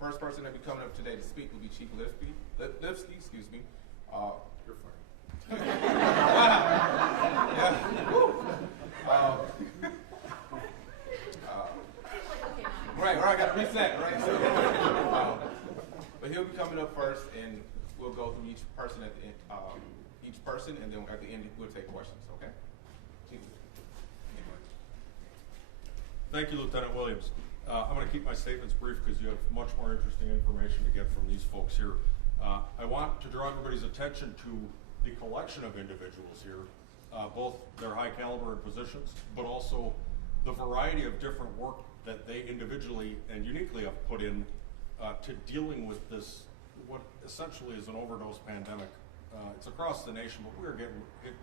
First person that will be coming up today to speak will be Chief Lipsky. Excuse me. You're funny. Yeah. Right, I got to reset, right? So, but he'll be coming up first, and we'll go through each person at the end, and then at the end we'll take questions. Okay? Thank you, Lieutenant Williams. I'm going to keep my statements brief because you have much more interesting information to get from these folks here. I want to draw everybody's attention to the collection of individuals here, both their high caliber and positions, but also the variety of different work that they individually and uniquely have put in to dealing with this, what essentially is an overdose pandemic. It's across the nation, but we're getting hit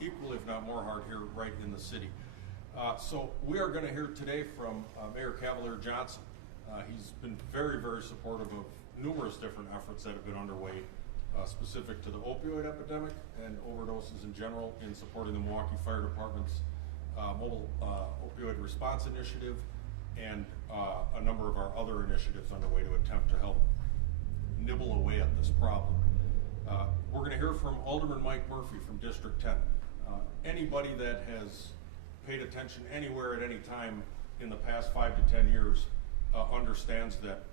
equally, if not more hard here right in the city. So we are going to hear today from Mayor Cavalier Johnson. He's been very, very supportive of numerous different efforts that have been underway specific to the opioid epidemic and overdoses in general in supporting the Milwaukee Fire Department's mobile opioid response initiative and a number of our other initiatives underway to attempt to help nibble away at this problem. We're going to hear from Alderman Mike Murphy from District 10. Anybody that has paid attention anywhere at any time in the past 5 to 10 years understands that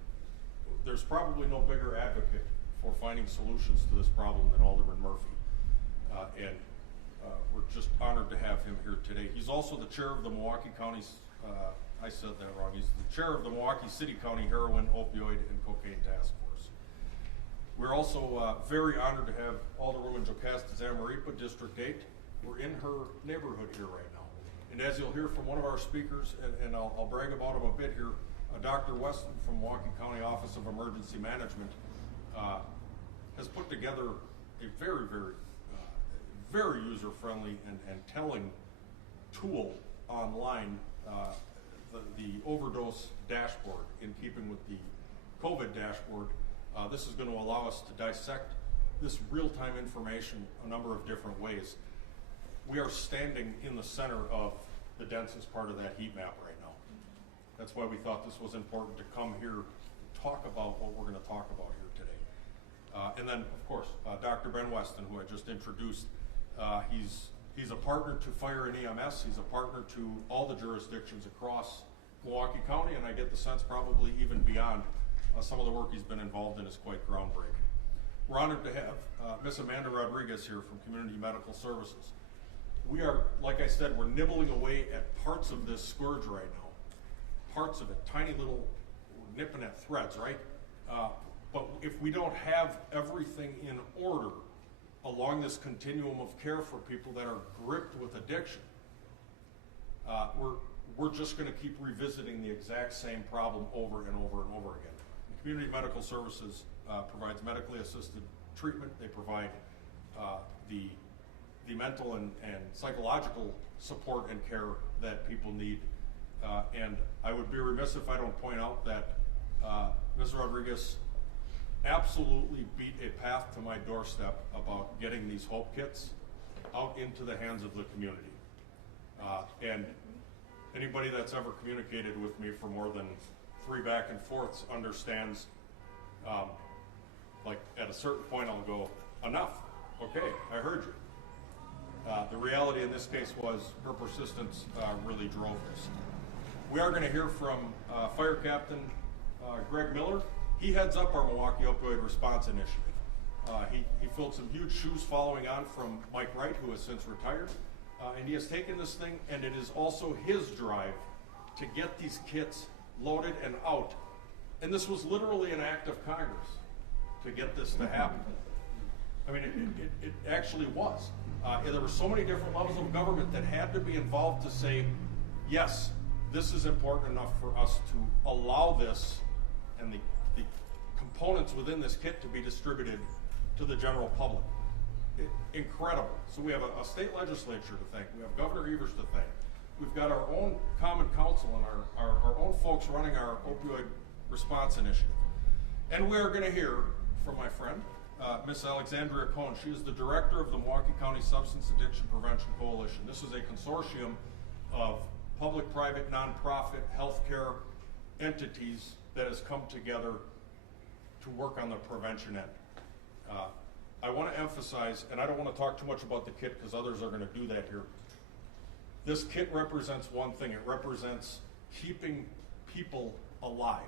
there's probably no bigger advocate for finding solutions to this problem than Alderman Murphy. And we're just honored to have him here today. He's also the chair of the Milwaukee County, I said that wrong, he's the chair of the Milwaukee City County Heroin, Opioid, and Cocaine Task Force. We're also very honored to have Alderwoman Jocasta Zamaripa, District 8. We're in her neighborhood here right now. And as you'll hear from one of our speakers, and I'll brag about him a bit here, Dr. Weston from Milwaukee County Office of Emergency Management has put together a very, very, very user-friendly and telling tool online, the overdose dashboard, in keeping with the COVID dashboard. This is going to allow us to dissect this real-time information a number of different ways. We are standing in the center of the densest part of that heat map right now. That's why we thought this was important to come here and talk about what we're going to talk about here today. And then, of course, Dr. Ben Weston, who I just introduced, he's a partner to Fire and EMS. He's a partner to all the jurisdictions across Milwaukee County, and I get the sense probably even beyond. Some of the work he's been involved in is quite groundbreaking. We're honored to have Miss Amanda Rodriguez here from Community Medical Services. We are, like I said, we're nibbling away at parts of this scourge right now. Parts of it, tiny little nipping at threads, right? But if we don't have everything in order along this continuum of care for people that are gripped with addiction, we're just going to keep revisiting the exact same problem over and over and over again. Community Medical Services provides medically assisted treatment. They provide the mental and psychological support and care that people need. And I would be remiss if I don't point out that Ms. Rodriguez absolutely beat a path to my doorstep about getting these HOPE kits out into the hands of the community. And anybody that's ever communicated with me for more than 3 back and forths understands, like at a certain point I'll go, enough, okay, I heard you. The reality in this case was her persistence really drove this. We are going to hear from Fire Captain Greg Miller. He heads up our Milwaukee Opioid Response Initiative. He filled some huge shoes following on from Mike Wright, who has since retired. And he has taken this thing, and it is also his drive to get these kits loaded and out. And this was literally an act of Congress to get this to happen. I mean, it actually was. There were so many different levels of government that had to be involved to say, yes, this is important enough for us to allow this and the components within this kit to be distributed to the general public. Incredible. So we have a state legislature to thank. We have Governor Evers to thank. We've got our own Common Council and our own folks running our opioid response initiative. And we are going to hear from my friend, Miss Alexandria Cohn. She is the director of the Milwaukee County Substance Addiction Prevention Coalition. This is a consortium of public, private, nonprofit, healthcare entities that has come together to work on the prevention end. I want to emphasize, and I don't want to talk too much about the kit because others are going to do that here. This kit represents one thing. It represents keeping people alive,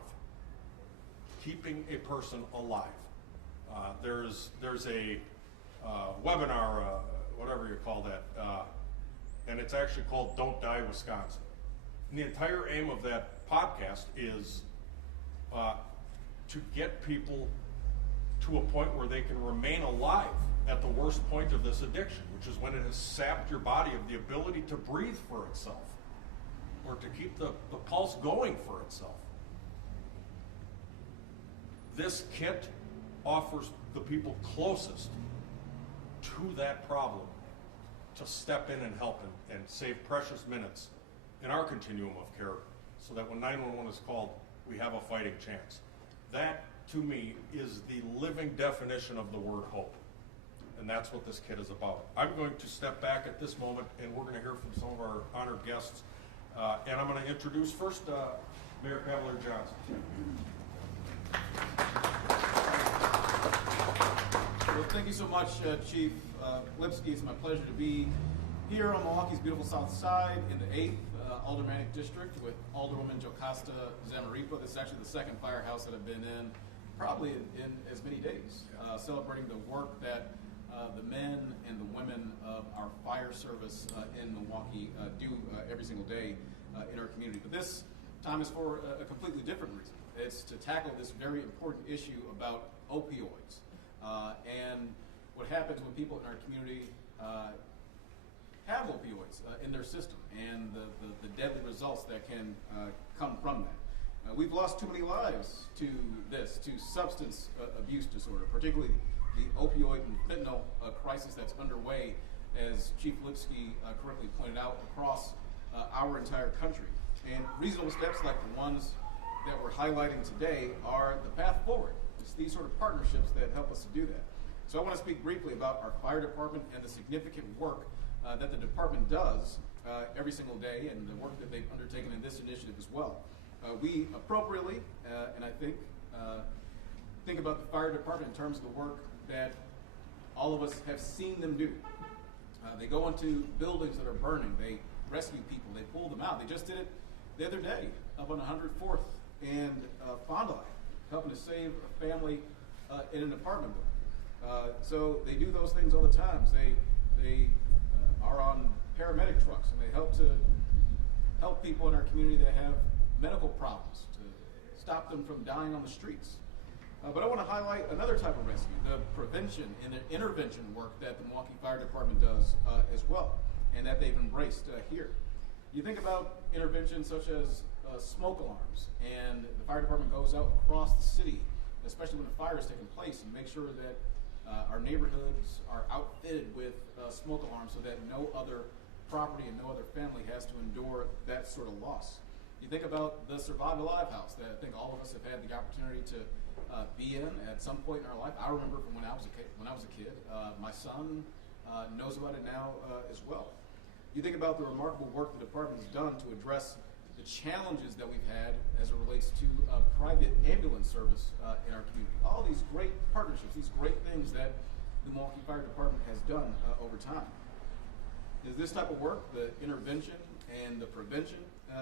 keeping a person alive. There's a webinar, whatever you call that, and it's actually called Don't Die Wisconsin. And the entire aim of that podcast is to get people to a point where they can remain alive at the worst point of this addiction, which is when it has sapped your body of the ability to breathe for itself or to keep the pulse going for itself. This kit offers the people closest to that problem to step in and help and save precious minutes in our continuum of care so that when 911 is called, we have a fighting chance. That, to me, is the living definition of the word hope. And that's what this kit is about. I'm going to step back at this moment, and we're going to hear from some of our honored guests. And I'm going to introduce first Mayor Cavalier Johnson. Well, thank you so much, Chief Lipsky. It's my pleasure to be here on Milwaukee's beautiful South Side in the 8th Aldermanic District with Alderwoman Jocasta Zamaripa. This is actually the second firehouse that I've been in, probably in as many days, celebrating the work that the men and the women of our fire service in Milwaukee do every single day in our community. But this time is for a completely different reason. It's to tackle this very important issue about opioids and what happens when people in our community have opioids in their system and the deadly results that can come from that. We've lost too many lives to this, to substance abuse disorder, particularly the opioid and fentanyl crisis that's underway, as Chief Lipsky correctly pointed out, across our entire country. And reasonable steps like the ones that we're highlighting today are the path forward. It's these sort of partnerships that help us to do that. So I want to speak briefly about our fire department and the significant work that the department does every single day and the work that they've undertaken in this initiative as well. We appropriately, and I think about the fire department in terms of the work that all of us have seen them do. They go into buildings that are burning, they rescue people, they pull them out. They just did it the other day up on 104th and Fond du Lac, helping to save a family in an apartment building. So they do those things all the time. They are on paramedic trucks and they help people in our community that have medical problems to stop them from dying on the streets. But I want to highlight another type of rescue, the prevention and the intervention work that the Milwaukee Fire Department does as well, and that they've embraced here. You think about interventions such as smoke alarms, and the fire department goes out across the city, especially when a fire is taking place, and make sure that our neighborhoods are outfitted with smoke alarms so that no other property and no other family has to endure that sort of loss. You think about the Survive Alive house that I think all of us have had the opportunity to be in at some point in our life. I remember from when I was a kid. My son knows about it now as well. You think about the remarkable work the department has done to address the challenges that we've had as it relates to private ambulance service in our community. All these great partnerships, these great things that the Milwaukee Fire Department has done over time. Is this type of work, the intervention and the prevention,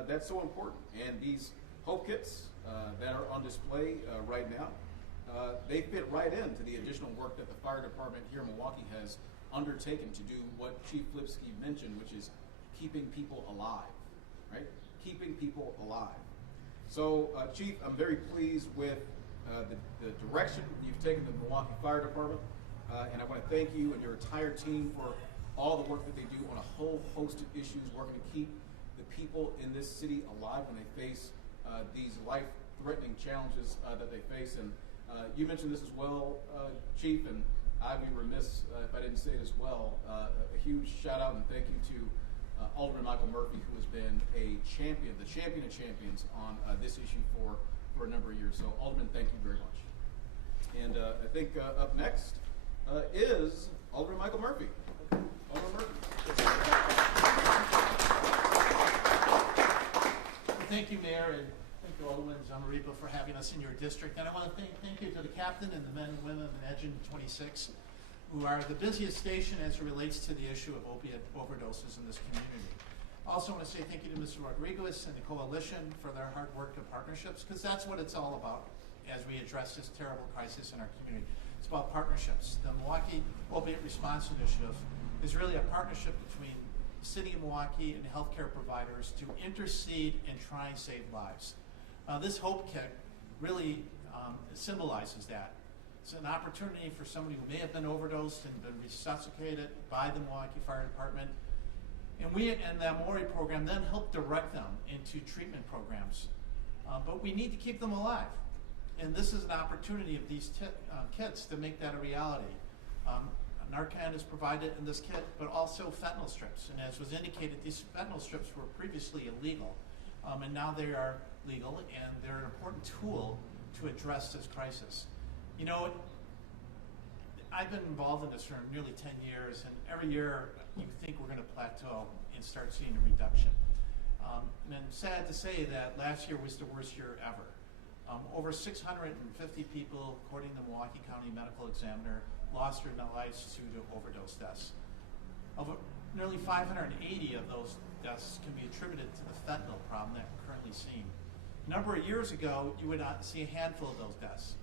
that's so important. And these HOPE kits that are on display right now, they fit right into the additional work that the fire department here in Milwaukee has undertaken to do what Chief Lipsky mentioned, which is keeping people alive, right? Keeping people alive. So, Chief, I'm very pleased with the direction you've taken the Milwaukee Fire Department, and I want to thank you and your entire team for all the work that they do on a whole host of issues, working to keep the people in this city alive when they face these life-threatening challenges that they face. And you mentioned this as well, Chief, and I'd be remiss if I didn't say it as well. A huge shout out and thank you to Alderman Michael Murphy, who has been a champion, the champion of champions on this issue for a number of years. So, Alderman, thank you very much. And I think up next is Alderman Michael Murphy. Alderman Murphy. Thank you, Mayor, and you, Alderman Zamaripa, for having us in your district. And I want to thank you to the captain and the men and women of Engine 26, who are the busiest station as it relates to the issue of opiate overdoses in this community. I also want to say thank you to Mr. Rodriguez and the coalition for their hard work and partnerships, because that's what it's all about as we address this terrible crisis in our community. It's about partnerships. The Milwaukee Opiate Response Initiative is really a partnership between the City of Milwaukee and healthcare providers to intercede and try and save lives. This HOPE kit really symbolizes that. It's an opportunity for somebody who may have been overdosed and been resuscitated by the Milwaukee Fire Department. And we and that MORI program then help direct them into treatment programs. But we need to keep them alive. And this is an opportunity of these kits to make that a reality. Narcan is provided in this kit, but also fentanyl strips. And as was indicated, these fentanyl strips were previously illegal, and now they are legal, and they're an important tool to address this crisis. You know, I've been involved in this for nearly 10 years, and every year you think we're going to plateau and start seeing a reduction. And I'm sad to say that last year was the worst year ever. Over 650 people, according to the Milwaukee County Medical Examiner, lost their lives due to overdose deaths. Nearly 580 of those deaths can be attributed to the fentanyl problem that we're currently seeing. A number of years ago, you would not see a handful of those deaths.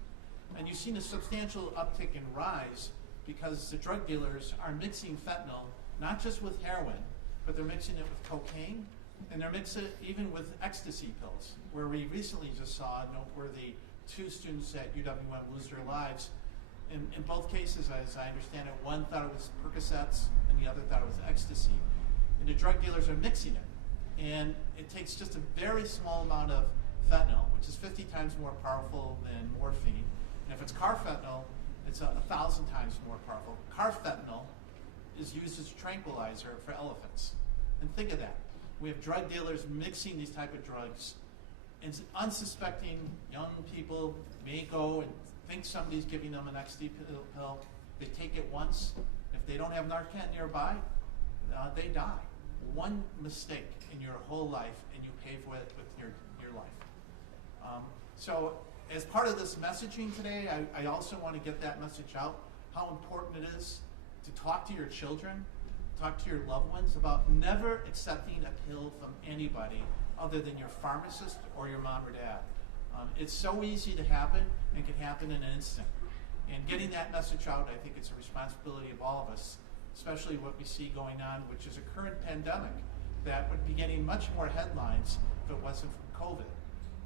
And you've seen a substantial uptick in rise because the drug dealers are mixing fentanyl, not just with heroin, but they're mixing it with cocaine, and they're mixing it even with ecstasy pills, where we recently just saw a noteworthy 2 students at UWM lose their lives. In both cases, as I understand it, one thought it was Percocets and the other thought it was ecstasy. And the drug dealers are mixing it. And it takes just a very small amount of fentanyl, which is 50 times more powerful than morphine. And if it's carfentanil, it's 1,000 times more powerful. Carfentanil is used as a tranquilizer for elephants. And think of that. We have drug dealers mixing these type of drugs, and unsuspecting young people may go and think somebody's giving them an ecstasy pill. They take it once. If they don't have Narcan nearby, they die. One mistake in your whole life, and you pay for it with your life. So as part of this messaging today, I also want to get that message out, how important it is to talk to your children, talk to your loved ones about never accepting a pill from anybody other than your pharmacist or your mom or dad. It's so easy to happen and can happen in an instant. And getting that message out, I think it's a responsibility of all of us, especially what we see going on, which is a current pandemic that would be getting much more headlines if it wasn't for COVID.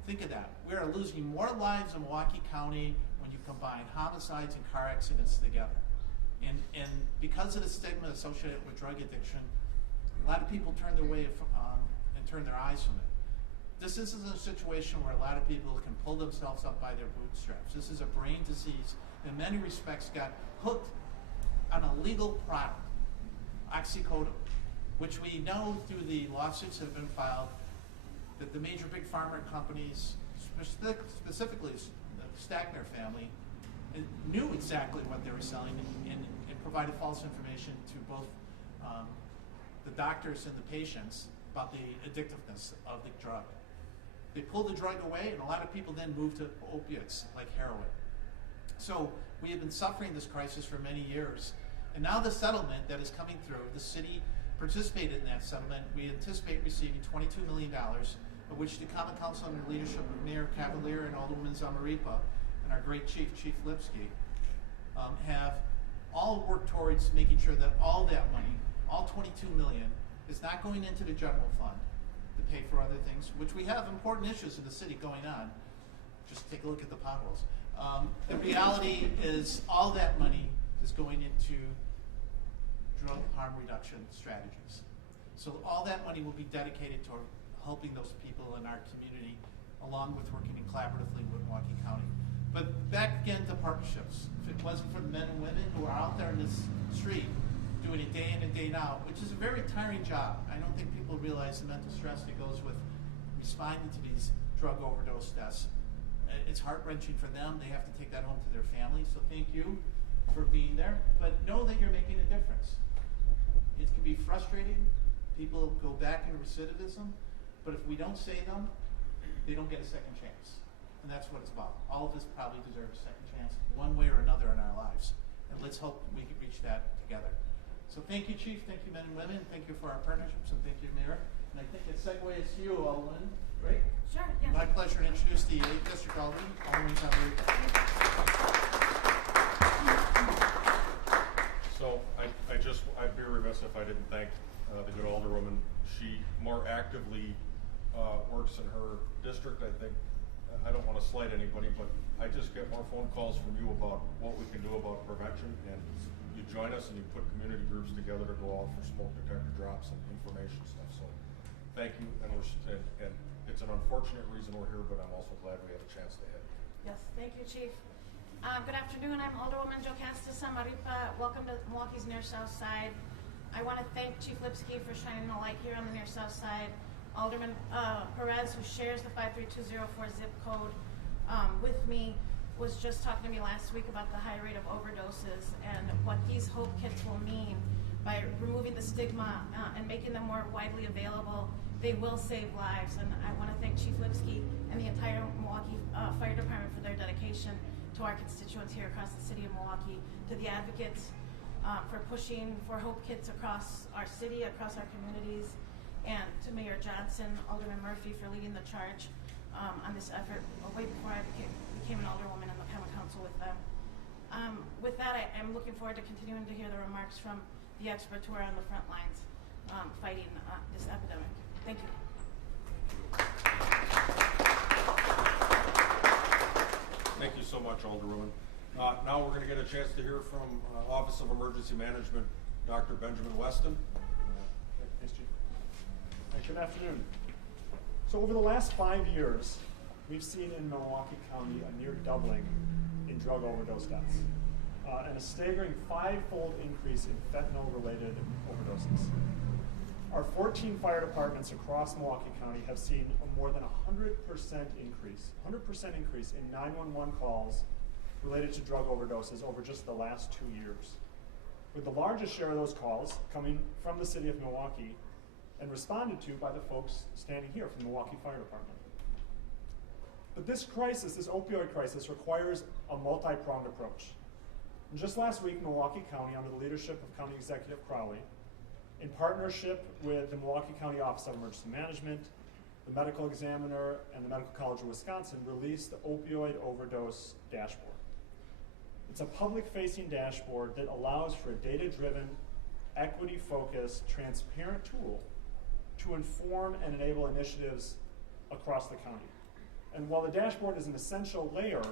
Think of that. We are losing more lives in Milwaukee County when you combine homicides and car accidents together. And because of the stigma associated with drug addiction, a lot of people turn their way and turn their eyes from it. This isn't a situation where a lot of people can pull themselves up by their bootstraps. This is a brain disease, in many respects, got hooked on a legal product, oxycodone, which we know through the lawsuits that have been filed that the major big pharma companies, specifically the Stackner family, knew exactly what they were selling and provided false information to both the doctors and the patients about the addictiveness of the drug. They pulled the drug away, and a lot of people then moved to opiates like heroin. So we have been suffering this crisis for many years. And now the settlement that is coming through, the city participated in that settlement. We anticipate receiving $22 million, of which the Common Council under the leadership of Mayor Cavalier and Alderwoman Zamaripa and our great chief, Chief Lipsky, have all worked towards making sure that all that money, all $22 million, is not going into the general fund to pay for other things, which we have important issues in the city going on. Just take a look at the potholes. The reality is all that money is going into drug harm reduction strategies. So all that money will be dedicated to helping those people in our community, along with working collaboratively with Milwaukee County. But back again to partnerships. If it wasn't for the men and women who are out there in this street doing it day in and day out, which is a very tiring job. I don't think people realize the mental stress that goes with responding to these drug overdose deaths. It's heart-wrenching for them. They have to take that home to their families. So thank you for being there. But know that you're making a difference. It can be frustrating. People go back into recidivism. But if we don't save them, they don't get a second chance. And that's what it's about. All of us probably deserve a second chance, one way or another in our lives. And let's hope we can reach that together. So thank you, Chief. Thank you, men and women. Thank you for our partnerships, and thank you, Mayor. And I think it segues to you, Alderman. Right? Sure, yes. My pleasure to introduce the 8th District Alderman, Alderman Zamarita. So I'd be remiss if I didn't thank the good Alderwoman. She more actively works in her district, I think. I don't want to slight anybody, but I just get more phone calls from you about what we can do about prevention, and you join us and you put community groups together to go out for smoke detector drops and information stuff. So thank you, and it's an unfortunate reason we're here, but I'm also glad we had a chance to hit. Yes, thank you, Chief. Good afternoon. I'm Alderwoman Jocasta Samaripa. Welcome to Milwaukee's Near South Side. I want to thank Chief Lipsky for shining the light here on the Near South Side. Alderman Perez, who shares the 53204 zip code with me, was just talking to me last week about the high rate of overdoses and what these HOPE kits will mean by removing the stigma and making them more widely available. They will save lives, and I want to thank Chief Lipsky and the entire Milwaukee Fire Department for their dedication to our constituents here across the city of Milwaukee, to the advocates for pushing for HOPE kits across our city, across our communities, and to Mayor Johnson, Alderman Murphy for leading the charge on this effort way before I became an alderwoman in the common council with them. With that, I'm looking forward to continuing to hear the remarks from the experts who are on the front lines fighting this epidemic. Thank you. Thank you so much, Alderwoman. Now we're going to get a chance to hear from Office of Emergency Management, Dr. Benjamin Weston. Thanks, Chief. Good afternoon. So over the last 5 years, we've seen in Milwaukee County a near doubling in drug overdose deaths and a staggering 5-fold increase in fentanyl-related overdoses. Our 14 fire departments across Milwaukee County have seen a more than 100% increase in 911 calls related to drug overdoses over just the last 2 years, with the largest share of those calls coming from the city of Milwaukee and responded to by the folks standing here from the Milwaukee Fire Department. But this crisis, this opioid crisis, requires a multi-pronged approach. And just last week, Milwaukee County, under the leadership of County Executive Crowley, in partnership with the Milwaukee County Office of Emergency Management, the Medical Examiner, and the Medical College of Wisconsin, released the Opioid Overdose Dashboard. It's a public-facing dashboard that allows for a data-driven, equity-focused, transparent tool to inform and enable initiatives across the county. And while the dashboard is an essential layer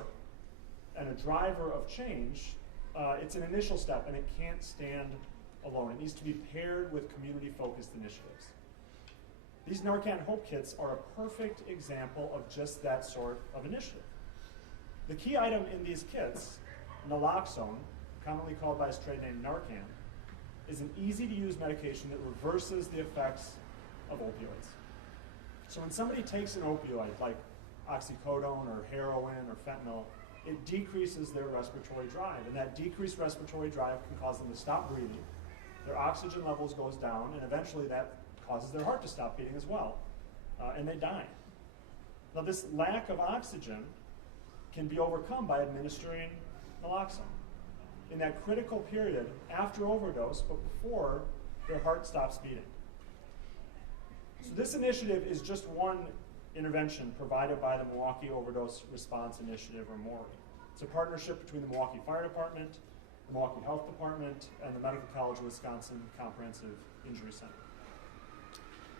and a driver of change, it's an initial step, and it can't stand alone. It needs to be paired with community-focused initiatives. These Narcan HOPE kits are a perfect example of just that sort of initiative. The key item in these kits, naloxone, commonly called by its trade name Narcan, is an easy-to-use medication that reverses the effects of opioids. So when somebody takes an opioid like oxycodone or heroin or fentanyl, it decreases their respiratory drive, and that decreased respiratory drive can cause them to stop breathing, their oxygen levels goes down, and eventually that causes their heart to stop beating as well, and they die. Now this lack of oxygen can be overcome by administering naloxone in that critical period after overdose, but before their heart stops beating. So this initiative is just one intervention provided by the Milwaukee Overdose Response Initiative, or MORI. It's a partnership between the Milwaukee Fire Department, the Milwaukee Health Department, and the Medical College of Wisconsin Comprehensive Injury Center.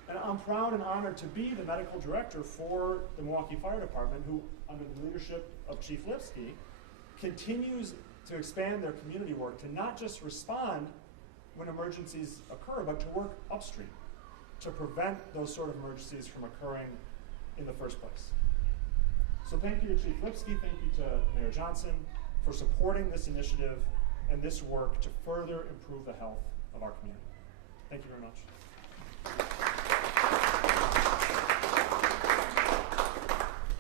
And I'm proud and honored to be the medical director for the Milwaukee Fire Department, who, under the leadership of Chief Lipsky, continues to expand their community work to not just respond when emergencies occur, but to work upstream to prevent those sort of emergencies from occurring in the first place. So thank you to Chief Lipsky, thank you to Mayor Johnson for supporting this initiative and this work to further improve the health of our community. Thank you very much.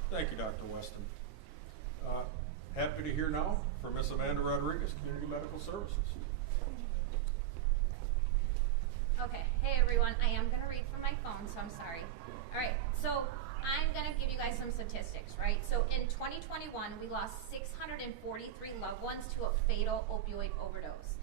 Thank you, Dr. Weston. Happy to hear now from Ms. Amanda Rodriguez, Community Medical Services. Okay, hey everyone, I am going to read from my phone, so I'm sorry. All right, so I'm gonna give you guys some statistics, right? So in 2021, we lost 643 loved ones to a fatal opioid overdose.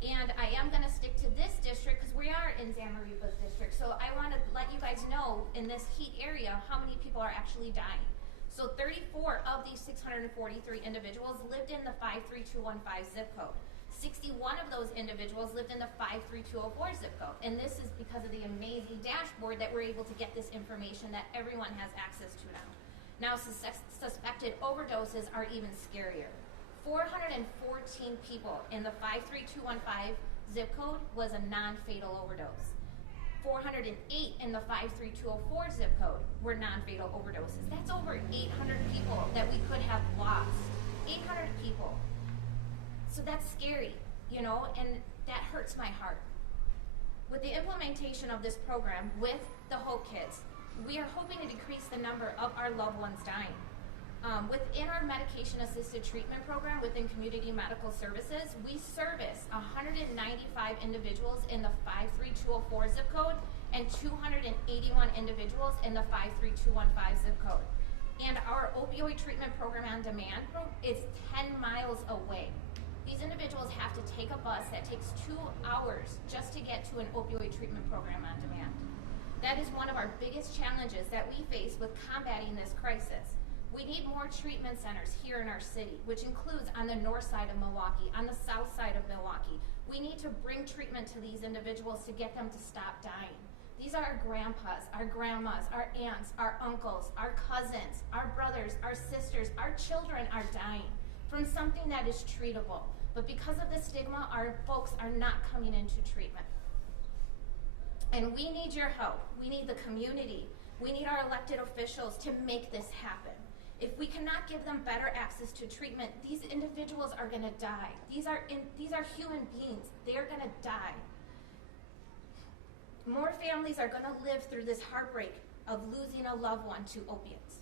And I am gonna stick to this district because we are in Zamaripa's district. So I wanna let you guys know in this heat area how many people are actually dying. So 34 of these 643 individuals lived in the 53215 zip code. 61 of those individuals lived in the 53204 zip code. And this is because of the amazing dashboard that we're able to get this information that everyone has access to now. Now, suspected overdoses are even scarier. 414 people in the 53215 zip code was a non-fatal overdose. 408 in the 53204 zip code were non-fatal overdoses. That's over 800 people that we could have lost. 800 people. So that's scary, you know, and that hurts my heart. With the implementation of this program with the HOPE kids, we are hoping to decrease the number of our loved ones dying. Within our medication-assisted treatment program within community medical services, we service 195 individuals in the 53204 zip code and 281 individuals in the 53215 zip code. And our opioid treatment program on demand is 10 miles away. These individuals have to take a bus that takes 2 hours just to get to an opioid treatment program on demand. That is one of our biggest challenges that we face with combating this crisis. We need more treatment centers here in our city, which includes on the north side of Milwaukee, on the south side of Milwaukee. We need to bring treatment to these individuals to get them to stop dying. These are our grandpas, our grandmas, our aunts, our uncles, our cousins, our brothers, our sisters, our children are dying from something that is treatable. But because of the stigma, our folks are not coming into treatment. And we need your help. We need the community. We need our elected officials to make this happen. If we cannot give them better access to treatment, these individuals are gonna die. These are human beings. They are gonna die. More families are gonna live through this heartbreak of losing a loved one to opiates.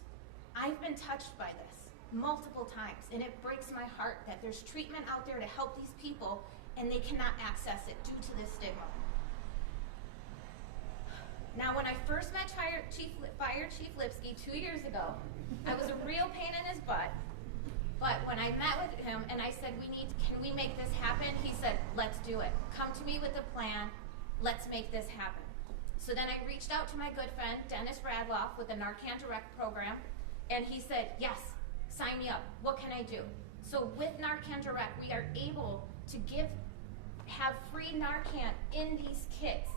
I've been touched by this multiple times, and it breaks my heart that there's treatment out there to help these people and they cannot access it due to this stigma. Now, when I first met Fire Chief Lipsky 2 years ago, I was a real pain in his butt. But when I met with him and I said, can we make this happen? He said, let's do it. Come to me with a plan. Let's make this happen. So then I reached out to my good friend, Dennis Radloff, with the Narcan Direct program, and he said, yes, sign me up. What can I do? So with Narcan Direct, we are able to have free Narcan in these kits.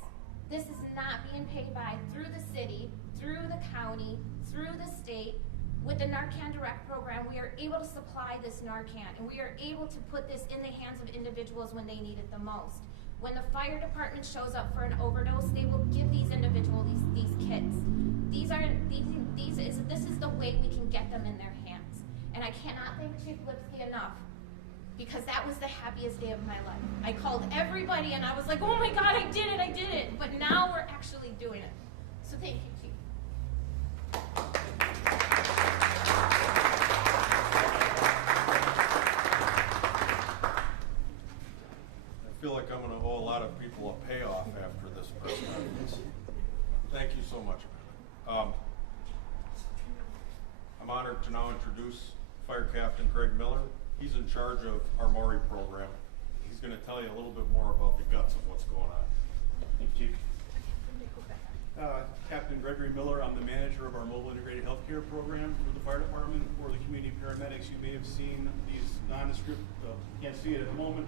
This is not being paid by through the city, through the county, through the state. With the Narcan Direct program, we are able to supply this Narcan, and we are able to put this in the hands of individuals when they need it the most. When the fire department shows up for an overdose, they will give these individuals these kits. This is the way we can get them in their hands. And I cannot thank Chief Lipsky enough, because that was the happiest day of my life. I called everybody and I was like, oh my God, I did it. But now we're actually doing it. So thank you, Chief. I feel like I'm going to owe a lot of people a payoff after this press conference. Thank you so much, Amanda. I'm honored to now introduce Fire Captain Greg Miller. He's in charge of our Maury program. He's going to tell you a little bit more about the guts of what's going on. Thank you, Chief. Captain Gregory Miller, I'm the manager of our mobile integrated healthcare program for the fire department. For the community paramedics, you may have seen these nondescript, can't see it at the moment,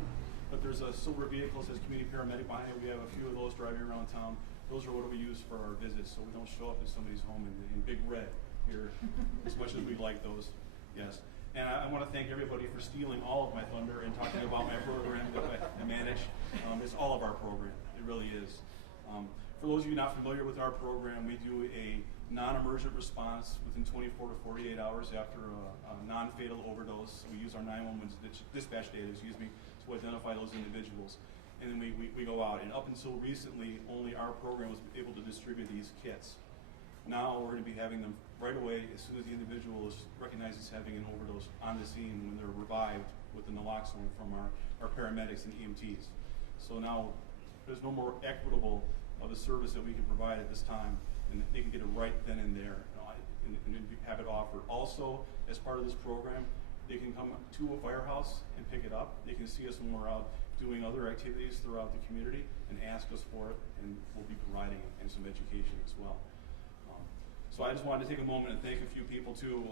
but there's a silver vehicle that says community paramedic behind it. We have a few of those driving around town. Those are what we use for our visits, so we don't show up at somebody's home in big red here, as much as we'd like those, yes. And I want to thank everybody for stealing all of my thunder and talking about my program that I manage. It's all of our program, it really is. For those of you not familiar with our program, we do a non-emergent response within 24 to 48 hours after a non-fatal overdose. We use our 911 dispatch data, to identify those individuals. And then we go out. And up until recently, only our program was able to distribute these kits. Now we're going to be having them right away as soon as the individual is recognized as having an overdose on the scene when they're revived with the naloxone from our paramedics and EMTs. So now there's no more equitable of a service that we can provide at this time, and they can get it right then and there. and have it offered. Also, as part of this program, they can come to a firehouse and pick it up. They can see us when we're out doing other activities throughout the community and ask us for it, and we'll be providing it and some education as well. So I just wanted to take a moment and thank a few people too.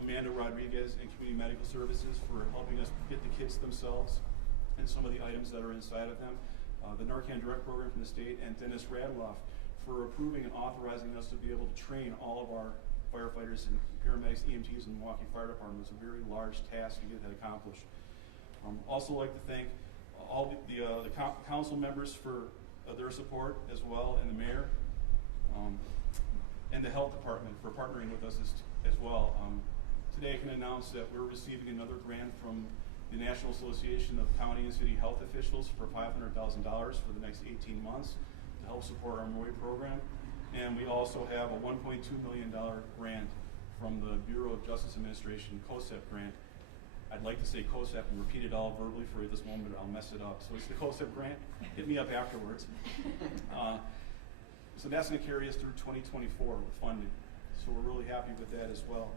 Amanda Rodriguez and Community Medical Services for helping us get the kits themselves and some of the items that are inside of them. The Narcan Direct program from the state, and Dennis Radloff for approving and authorizing us to be able to train all of our firefighters and paramedics, EMTs in the Milwaukee Fire Department. It was a very large task to get that accomplished. Also like to thank all the council members for their support as well, and the mayor, and the health department for partnering with us as well. Today I can announce that we're receiving another grant from the National Association of County and City Health Officials for $500,000 for the next 18 months to help support our MOE program. And we also have a $1.2 million grant from the Bureau of Justice Administration COSEP grant. I'd like to say COSEP and repeat it all verbally for you this moment, but I'll mess it up. So it's the COSEP grant. Hit me up afterwards. So that's going to carry us through 2024 with funding. So we're really happy with that as well.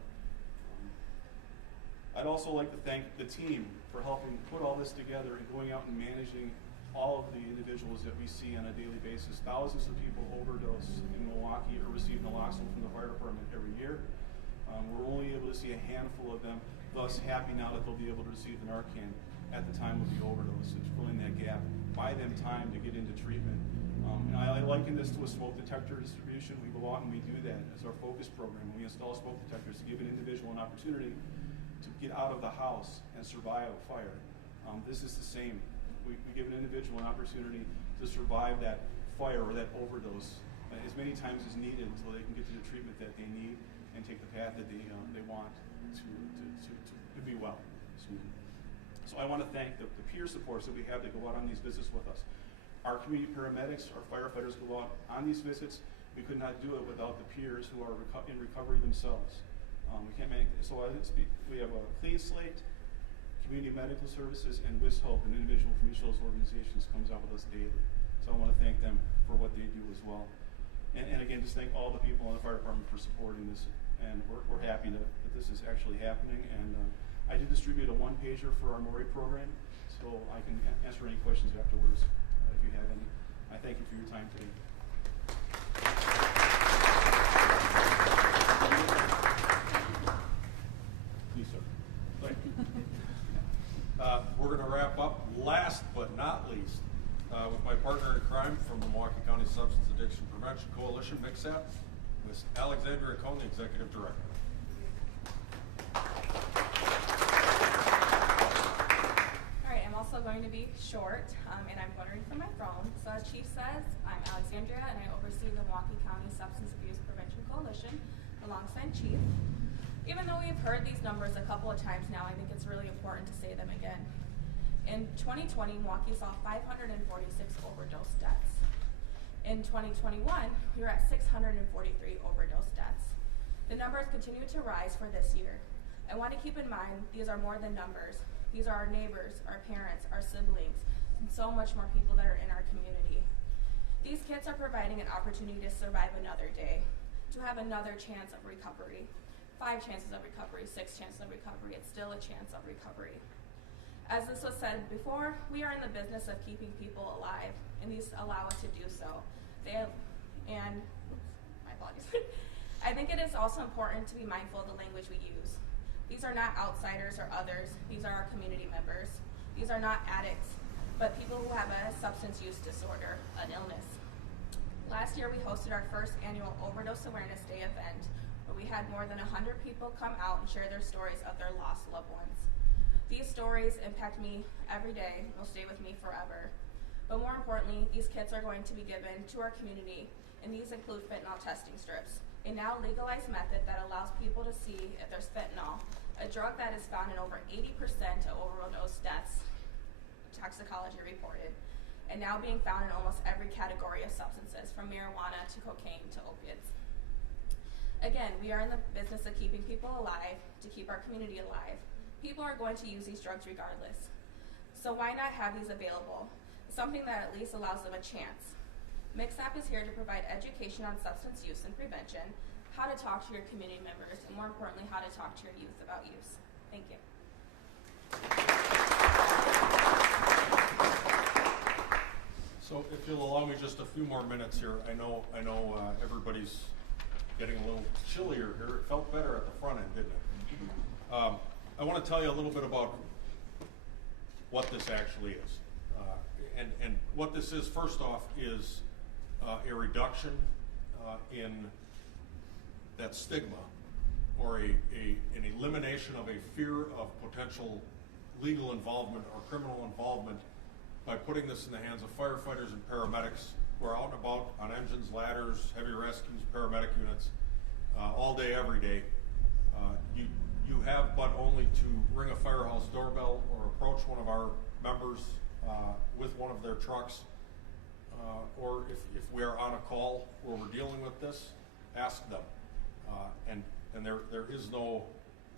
I'd also like to thank the team for helping put all this together and going out and managing all of the individuals that we see on a daily basis. Thousands of people overdose in Milwaukee or receive naloxone from the fire department every year. We're only able to see a handful of them, thus happy now that they'll be able to receive the Narcan at the time of the overdose. It's filling that gap, buy them time to get into treatment. And I liken this to a smoke detector distribution. We go out and we do that as our focus program. We install smoke detectors to give an individual an opportunity to get out of the house and survive a fire. This is the same. We give an individual an opportunity to survive that fire or that overdose as many times as needed until they can get to the treatment that they need and take the path that they want to be well. So I want to thank the peer supports that we have that go out on these visits with us. Our community paramedics, our firefighters go out on these visits. We could not do it without the peers who are in recovery themselves. We can't make it. So we have a clean slate, Community Medical Services, and WIS Hope, an individual from each of those organizations comes out with us daily. So I want to thank them for what they do as well. And again, just thank all the people in the fire department for supporting this. And we're happy that this is actually happening. And I did distribute a one-pager for our MORE program, so I can answer any questions afterwards if you have any. I thank you for your time today. Please, sir. Thank you. We're going to wrap up, last but not least, with my partner in crime from the Milwaukee County Substance Addiction Prevention Coalition, MCSAP, Ms. Alexandria Cohn, the Executive Director. All right, I'm also going to be short, and I'm wondering from my phone. So as Chief says, I'm Alexandria, and I oversee the Milwaukee County Substance Abuse Prevention Coalition alongside Chief. Even though we've heard these numbers a couple of times now, I think it's really important to say them again. In 2020, Milwaukee saw 546 overdose deaths. In 2021, we were at 643 overdose deaths. The numbers continue to rise for this year. I want to keep in mind, these are more than numbers. These are our neighbors, our parents, our siblings, and so much more people that are in our community. These kits are providing an opportunity to survive another day, to have another chance of recovery. 5 chances of recovery, 6 chances of recovery, it's still a chance of recovery. As this was said before, we are in the business of keeping people alive, and these allow us to do so. My apologies. I think it is also important to be mindful of the language we use. These are not outsiders or others, these are our community members. These are not addicts, but people who have a substance use disorder, an illness. Last year we hosted our first annual Overdose Awareness Day event, where we had more than 100 people come out and share their stories of their lost loved ones. These stories impact me every day, will stay with me forever. But more importantly, these kits are going to be given to our community, and these include fentanyl testing strips, a now legalized method that allows people to see if there's fentanyl, a drug that is found in over 80% of overdose deaths, toxicology reported, and now being found in almost every category of substances, from marijuana to cocaine to opiates. Again, we are in the business of keeping people alive, to keep our community alive. People are going to use these drugs regardless. So why not have these available? Something that at least allows them a chance. MCSAP is here to provide education on substance use and prevention, how to talk to your community members, and more importantly, how to talk to your youth about use. Thank you. So if you'll allow me just a few more minutes here, I know everybody's getting a little chillier here. It felt better at the front end, didn't it? I want to tell you a little bit about what this actually is. And what this is, first off, is a reduction in that stigma, or an elimination of a fear of potential legal involvement or criminal involvement by putting this in the hands of firefighters and paramedics who are out and about on engines, ladders, heavy rescues, paramedic units, all day, every day. You have but only to ring a firehouse doorbell or approach one of our members with one of their trucks, or if we are on a call where we're dealing with this, ask them. And there is no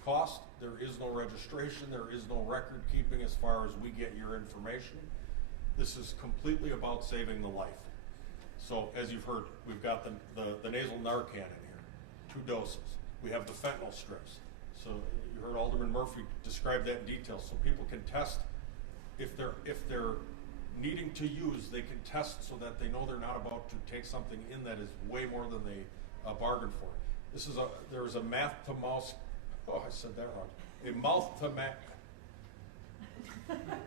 cost, there is no registration, there is no record keeping as far as we get your information. This is completely about saving the life. So as you've heard, we've got the nasal Narcan in here, 2 doses. We have the fentanyl strips. So you heard Alderman Murphy describe that in detail. So people can test if they're needing to use, they can test so that they know they're not about to take something in that is way more than they bargained for. There is a mouth to mouth. Oh, I said that wrong. A mouth to mouth.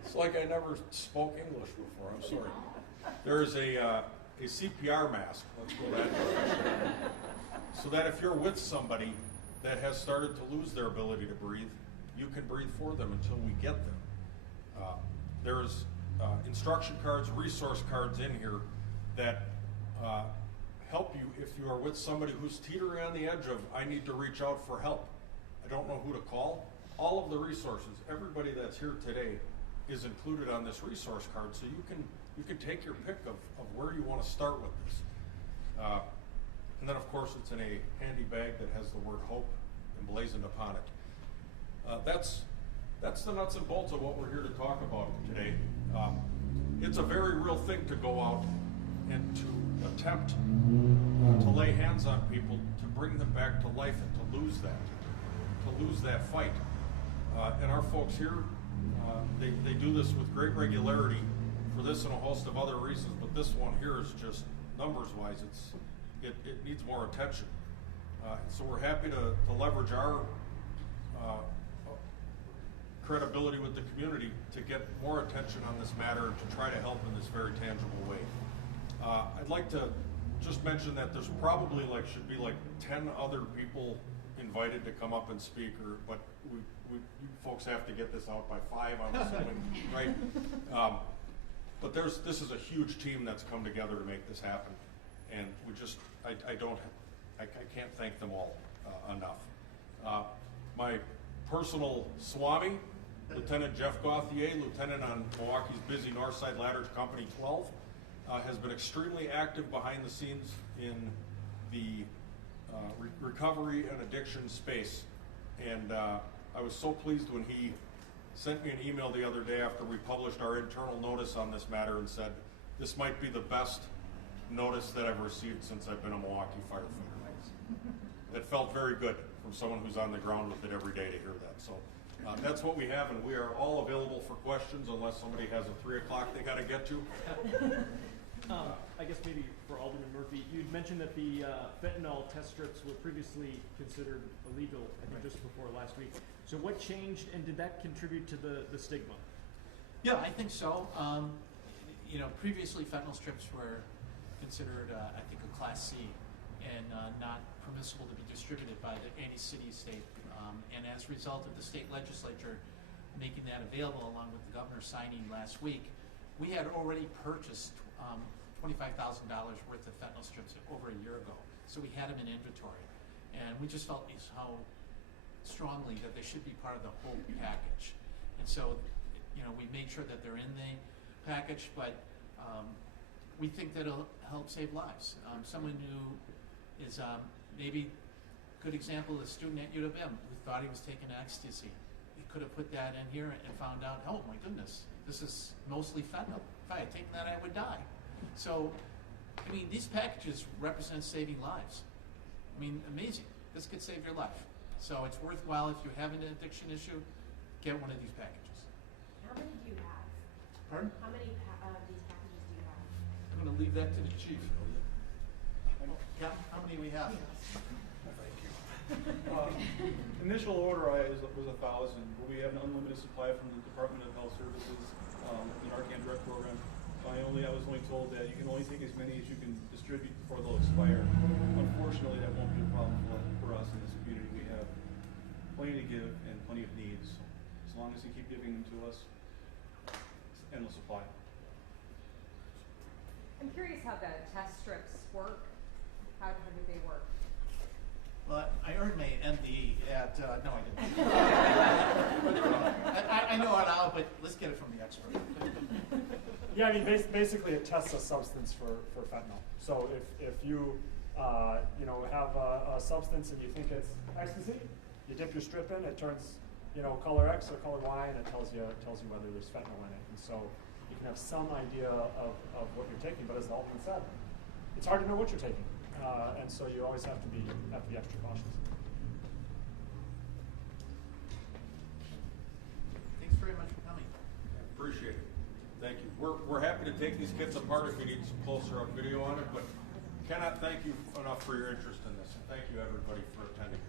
It's like I never spoke English before. I'm sorry. There is a CPR mask. Let's go that direction. So that if you're with somebody that has started to lose their ability to breathe, you can breathe for them until we get them. There's instruction cards, resource cards in here that help you if you are with somebody who's teetering on the edge of, I need to reach out for help. I don't know who to call. All of the resources, everybody that's here today is included on this resource card, so you can take your pick of where you want to start with this. And then, of course, it's in a handy bag that has the word HOPE emblazoned upon it. That's the nuts and bolts of what we're here to talk about today. It's a very real thing to go out and to attempt to lay hands on people, to bring them back to life, and to lose that fight. And our folks here, they do this with great regularity for this and a host of other reasons, but this one here is just, numbers-wise, it needs more attention. So we're happy to leverage our credibility with the community to get more attention on this matter and to try to help in this very tangible way. I'd like to just mention that there's probably should be 10 other people invited to come up and speak, but you folks have to get this out by 5, I'm assuming, right? But this is a huge team that's come together to make this happen, and I can't thank them all enough. My personal Swami, Lieutenant Jeff Gauthier, Lieutenant on Milwaukee's busy Northside Ladder Company 12, has been extremely active behind the scenes in the recovery and addiction space. And I was so pleased when he sent me an email the other day after we published our internal notice on this matter and said, this might be the best notice that I've received since I've been a Milwaukee firefighter. It felt very good from someone who's on the ground with it every day to hear that. So that's what we have, and we are all available for questions unless somebody has a 3 o'clock they got to get to. I guess maybe for Alderman Murphy, you'd mentioned that the fentanyl test strips were previously considered illegal, I think just before last week. So what changed, and did that contribute to the stigma? Yeah, I think so. Previously fentanyl strips were considered, I think, a Class C and not permissible to be distributed by any city, state. And as a result of the state legislature making that available, along with the governor signing last week, we had already purchased $25,000 worth of fentanyl strips over a year ago. So we had them in inventory. And we just felt how strongly that they should be part of the whole package. And so, we made sure that they're in the package, but we think that it'll help save lives. Someone who is maybe, good example, a student at U of M who thought he was taking ecstasy. He could have put that in here and found out, oh my goodness, this is mostly fentanyl. If I had taken that, I would die. So, these packages represent saving lives. mean, amazing. This could save your life. So it's worthwhile if you have an addiction issue, get one of these packages. How many do you have? Pardon? How many of these packages do you have? I'm going to leave that to the chief. Yeah, how many we have? Initial order was 1,000, but we have an unlimited supply from the Department of Health Services, the Narcan Direct program. I was only told that you can only take as many as you can distribute before they'll expire. Unfortunately, that won't be a problem for us in this community. We have plenty to give and plenty of needs. So as long as you keep giving them to us, it's endless supply. I'm curious how the test strips work. How do they work? Well, I earned my MD at, no I didn't. I know it all, but let's get it from the expert. Yeah, I mean, basically it tests a substance for fentanyl. So if you, have a substance and you think it's ecstasy, you dip your strip in, it turns, color X or color Y, and it tells you whether there's fentanyl in it. And so you can have some idea of what you're taking, but as the Alderman said, it's hard to know what you're taking. And so you always have to be extra cautious. Thanks very much for coming. Appreciate it. Thank you. We're happy to take these kits apart if you need some closer up video on it, but cannot thank you enough for your interest in this. And thank you everybody for attending.